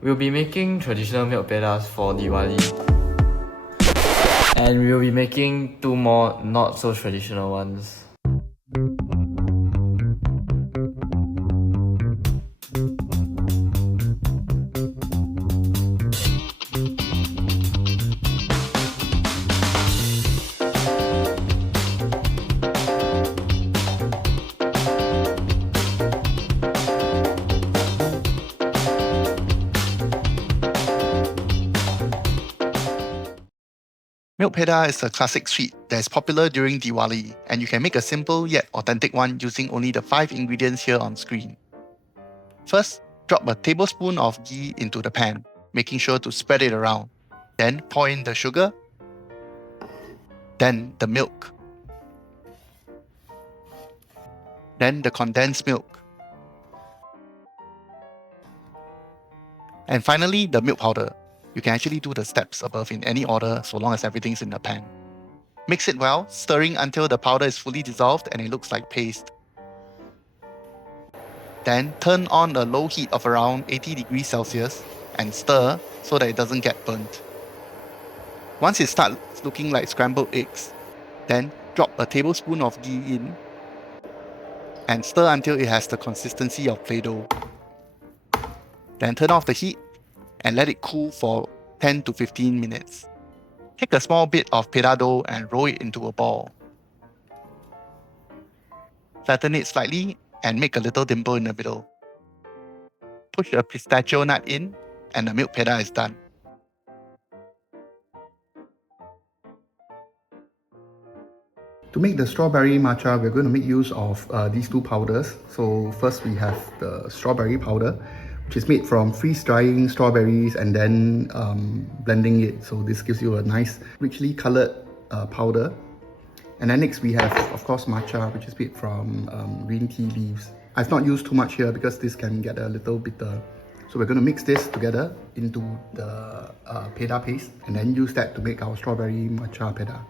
We'll be making traditional milk pedas for Diwali. And we'll be making 2 more not so traditional ones. Milk peda is a classic sweet that is popular during Diwali, and you can make a simple yet authentic one using only the 5 ingredients here on screen. First, drop a tablespoon of ghee into the pan, making sure to spread it around. Then pour in the sugar, then the milk, then the condensed milk, and finally the milk powder. You can actually do the steps above in any order so long as everything's in the pan. Mix it well, stirring until the powder is fully dissolved and it looks like paste. Then turn on a low heat of around 80 degrees Celsius and stir so that it doesn't get burnt. Once it starts looking like scrambled eggs, then drop a tablespoon of ghee in and stir until it has the consistency of Play-Doh. Then turn off the heat and let it cool for 10 to 15 minutes. Take a small bit of peda dough and roll it into a ball. Flatten it slightly and make a little dimple in the middle. Push a pistachio nut in and the milk peda is done. To make the strawberry matcha, we're going to make use of these 2 powders. So first we have the strawberry powder, which is made from freeze-drying strawberries and then blending it. So this gives you a nice, richly colored powder. And then next we have, of course, matcha, which is made from green tea leaves. I've not used too much here because this can get a little bitter. So we're going to mix this together into the peda paste and then use that to make our strawberry matcha peda.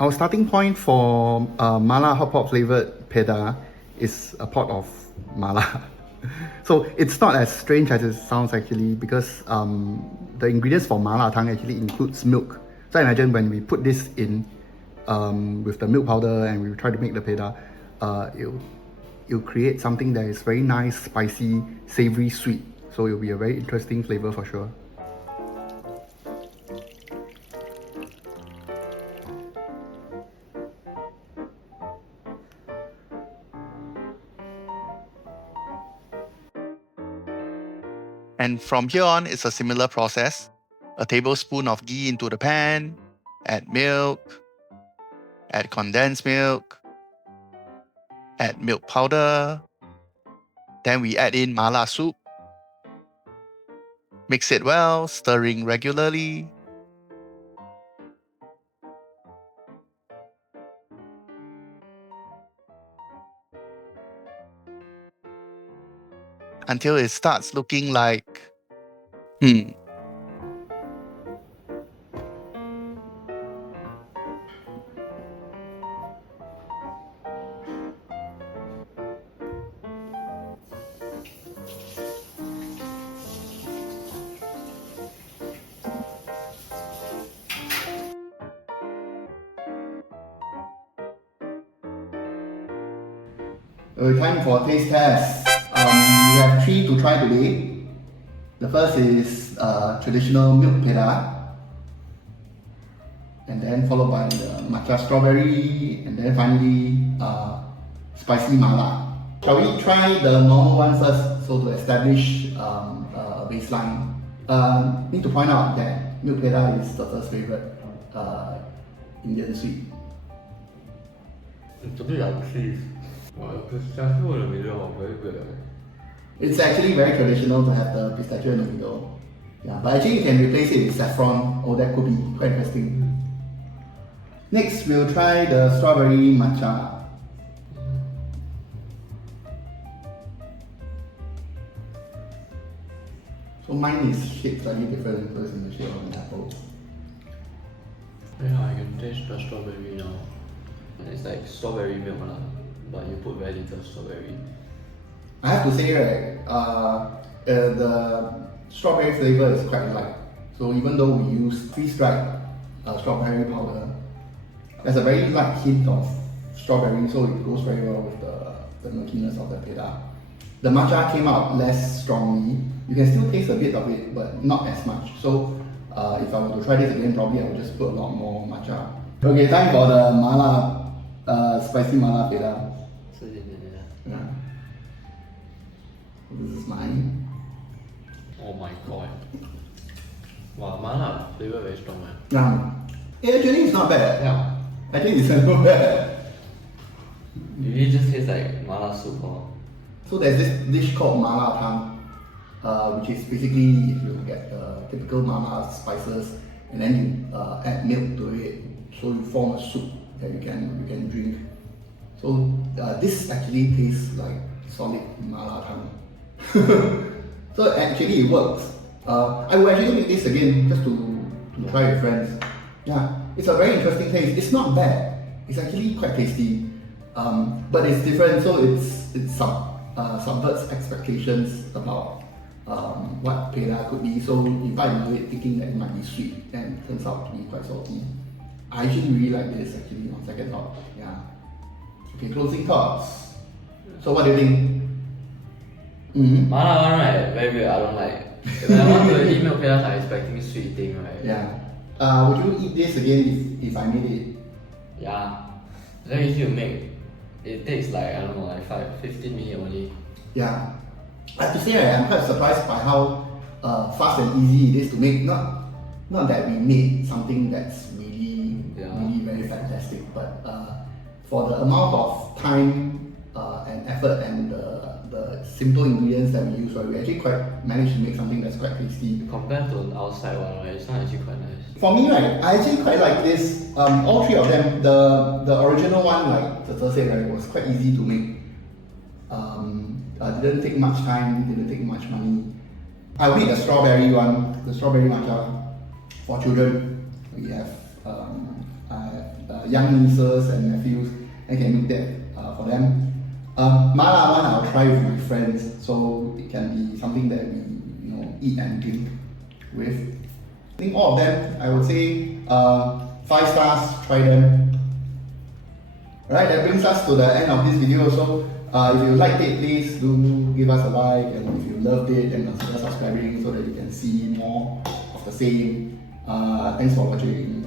Our starting point for mala hot pot flavored peda is a pot of mala. So it's not as strange as it sounds actually, because the ingredients for mala tang actually includes milk. So I imagine when we put this in with the milk powder and we try to make the peda, it'll create something that is very nice, spicy, savory, sweet. So it'll be a very interesting flavor for sure. And from here on, it's a similar process. A tablespoon of ghee into the pan, add milk, add condensed milk, add milk powder, then we add in mala soup, mix it well, stirring regularly. Until it starts looking like, Time for taste test. We have 3 to try today. The first is traditional milk peda, and then followed by the matcha strawberry, and then finally spicy mala. Shall we try the normal one first, so to establish baseline. Need to point out that milk peda is the first favorite Indian sweet. It's a bit like cheese. Pistachio in the middle, very good. It's actually very traditional to have the pistachio in the middle. Yeah, but actually you can replace it with saffron. Oh, that could be quite interesting. Next, we'll try the strawberry matcha. So mine is shaped slightly different because it's in the shape of an apple. Yeah, I can taste the strawberry now. It's like strawberry milk, but you put very little strawberry. I have to say, right, the strawberry flavor is quite light. So even though we use freeze-dried strawberry powder, there's a very light hint of strawberry, so it goes very well with the murkiness of the peda. The matcha came out less strongly. You can still taste a bit of it, but not as much. So if I were to try this again, probably I would just put a lot more matcha. Okay, time for the mala, spicy mala peda. Yeah. This is mine. Oh my god. Wow, mala flavor very strong, man. Yeah. Actually, it's not bad. Yeah. I think it's not bad. It really just tastes like mala soup, huh? So there's this dish called mala tang, which is basically if you get typical mala spices and then you add milk to it, so you form a soup that you can drink. So this actually tastes like solid mala tang. So actually it works. I will actually make this again just to try with friends. Yeah, it's a very interesting taste. It's not bad. It's actually quite tasty, but it's different. So it subverts expectations about what peda could be. So you bite into it thinking that it might be sweet, and it turns out to be quite salty. I actually really like this actually on second thought. Yeah. Okay, closing thoughts. So what do you think? Mm-hmm. Mala one, right? Very weird. I don't like. When I want to eat milk pedas, I'm expecting sweet thing, right? Yeah. Would you eat this again if I made it? Yeah. Then easy to make. It takes like, I don't know, like 15 minutes only. Yeah. I have to say, right, I'm quite surprised by how fast and easy it is to make. Not that we made something that's really very fantastic, but for the amount of time and effort and the simple ingredients that we use, right, we actually quite managed to make something that's quite tasty. Compared to the outside one, right? It's not actually quite nice. For me, right, I actually quite like this. All three of them. The original one, like Tete said, right, was quite easy to make. Didn't take much time, didn't take much money. I'll make the strawberry one, the strawberry matcha for children. We have young nieces and nephews. I can make that for them. Mala one I'll try with my friends, so it can be something that we eat and drink with. I think all of them, I would say 5 stars, try them. Alright, that brings us to the end of this video. So if you liked it, please do give us a like, and if you loved it, then consider subscribing so that you can see more of the same. Thanks for watching.